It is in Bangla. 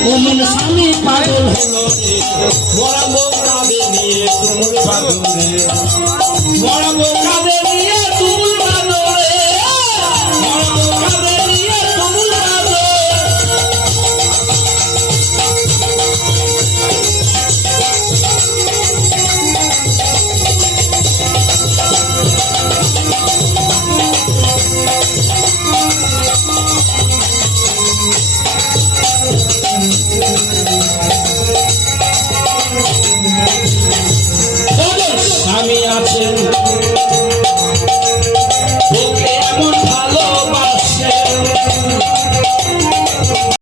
রে মরাবো কাঁদে নিয়ে তুমুল বাদরে মরাবো কাঁদে নিয়ে তুমুল বাদরে মরাবো কাঁদে নিয়ে তুমুল কজন স্বামী আছেন। এমন ভালোবাসেন।